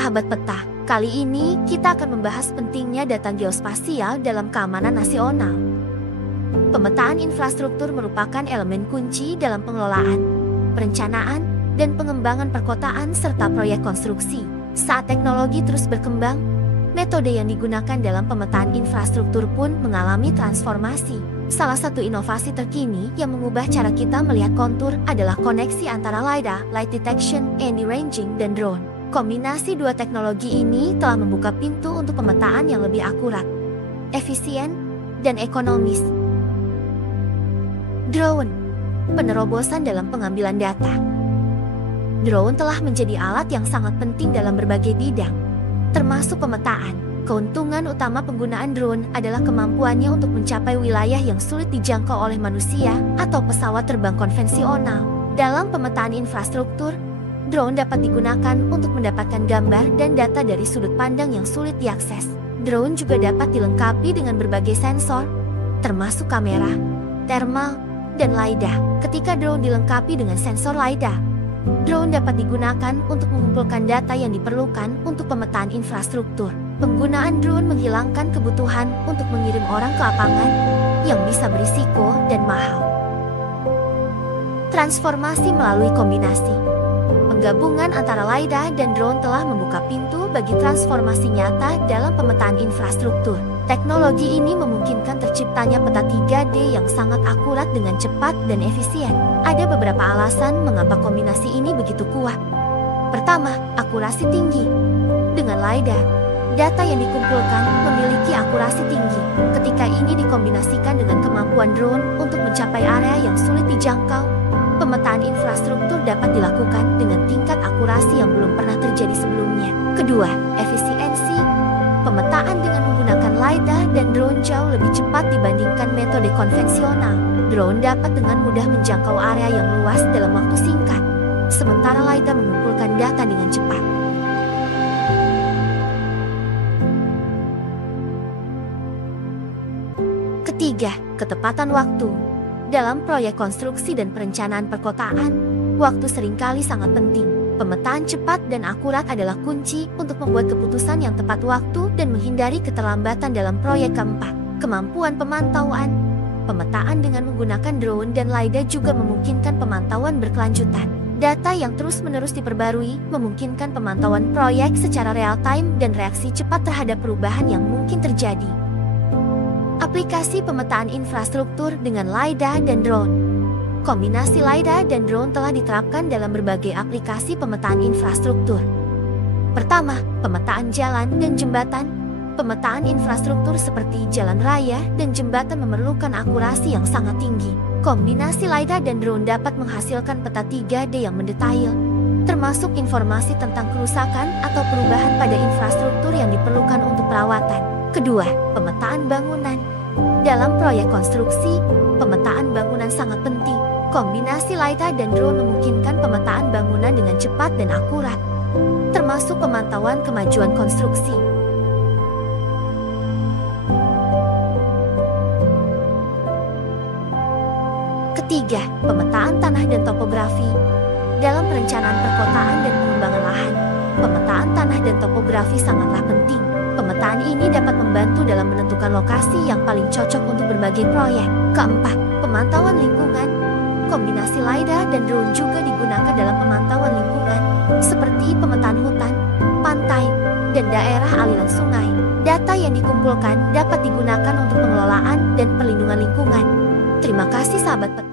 sahabat peta, kali ini kita akan membahas pentingnya data geospasial dalam keamanan nasional. Pemetaan infrastruktur merupakan elemen kunci dalam pengelolaan, perencanaan, dan pengembangan perkotaan serta proyek konstruksi. Saat teknologi terus berkembang, metode yang digunakan dalam pemetaan infrastruktur pun mengalami transformasi. Salah satu inovasi terkini yang mengubah cara kita melihat kontur adalah koneksi antara LiDAR, Light Detection and Ranging, dan drone. Kombinasi dua teknologi ini telah membuka pintu untuk pemetaan yang lebih akurat, efisien, dan ekonomis. Drone, penerobosan dalam pengambilan data. Drone telah menjadi alat yang sangat penting dalam berbagai bidang, termasuk pemetaan. Keuntungan utama penggunaan drone adalah kemampuannya untuk mencapai wilayah yang sulit dijangkau oleh manusia atau pesawat terbang konvensional. Dalam pemetaan infrastruktur, drone dapat digunakan untuk mendapatkan gambar dan data dari sudut pandang yang sulit diakses. Drone juga dapat dilengkapi dengan berbagai sensor, termasuk kamera, thermal, dan LiDAR. Ketika drone dilengkapi dengan sensor LiDAR, drone dapat digunakan untuk mengumpulkan data yang diperlukan untuk pemetaan infrastruktur. Penggunaan drone menghilangkan kebutuhan untuk mengirim orang ke lapangan yang bisa berisiko dan mahal. Transformasi melalui kombinasi. Penggabungan antara LiDAR dan drone telah membuka pintu bagi transformasi nyata dalam pemetaan infrastruktur. Teknologi ini memungkinkan terciptanya peta 3D yang sangat akurat dengan cepat dan efisien. Ada beberapa alasan mengapa kombinasi ini begitu kuat. Pertama, akurasi tinggi. Dengan LiDAR, data yang dikumpulkan memiliki akurasi tinggi. Ketika ini dikombinasikan dengan kemampuan drone untuk mencapai area yang sulit dijangkau, pemetaan infrastruktur dapat dilakukan dengan tingkat akurasi yang belum pernah terjadi sebelumnya. Kedua, efisiensi. Pemetaan dengan menggunakan LiDAR dan drone jauh lebih cepat dibandingkan metode konvensional. Drone dapat dengan mudah menjangkau area yang luas dalam waktu singkat, sementara LiDAR mengumpulkan data dengan cepat. Ketiga, ketepatan waktu. Dalam proyek konstruksi dan perencanaan perkotaan, waktu seringkali sangat penting. Pemetaan cepat dan akurat adalah kunci untuk membuat keputusan yang tepat waktu dan menghindari keterlambatan dalam proyek. Keempat, kemampuan pemantauan. Pemetaan dengan menggunakan drone dan LiDAR juga memungkinkan pemantauan berkelanjutan. Data yang terus-menerus diperbarui memungkinkan pemantauan proyek secara real-time dan reaksi cepat terhadap perubahan yang mungkin terjadi. Aplikasi pemetaan infrastruktur dengan LiDAR dan drone. Kombinasi LiDAR dan drone telah diterapkan dalam berbagai aplikasi pemetaan infrastruktur. Pertama, pemetaan jalan dan jembatan. Pemetaan infrastruktur seperti jalan raya dan jembatan memerlukan akurasi yang sangat tinggi. Kombinasi LiDAR dan drone dapat menghasilkan peta 3D yang mendetail, termasuk informasi tentang kerusakan atau perubahan pada infrastruktur yang diperlukan untuk perawatan. Kedua, pemetaan bangunan. Dalam proyek konstruksi, pemetaan bangunan sangat penting. Kombinasi LiDAR dan drone memungkinkan pemetaan bangunan dengan cepat dan akurat, termasuk pemantauan kemajuan konstruksi. Ketiga, pemetaan tanah dan topografi. Dalam perencanaan perkotaan dan pengembangan lahan, pemetaan tanah dan topografi sangatlah penting. Pemetaan ini dapat membantu dalam menentukan lokasi yang paling cocok untuk berbagai proyek. Keempat, pemantauan lingkungan. Kombinasi LiDAR dan drone juga digunakan dalam pemantauan lingkungan, seperti pemetaan hutan, pantai, dan daerah aliran sungai. Data yang dikumpulkan dapat digunakan untuk pengelolaan dan perlindungan lingkungan. Terima kasih sahabat peta.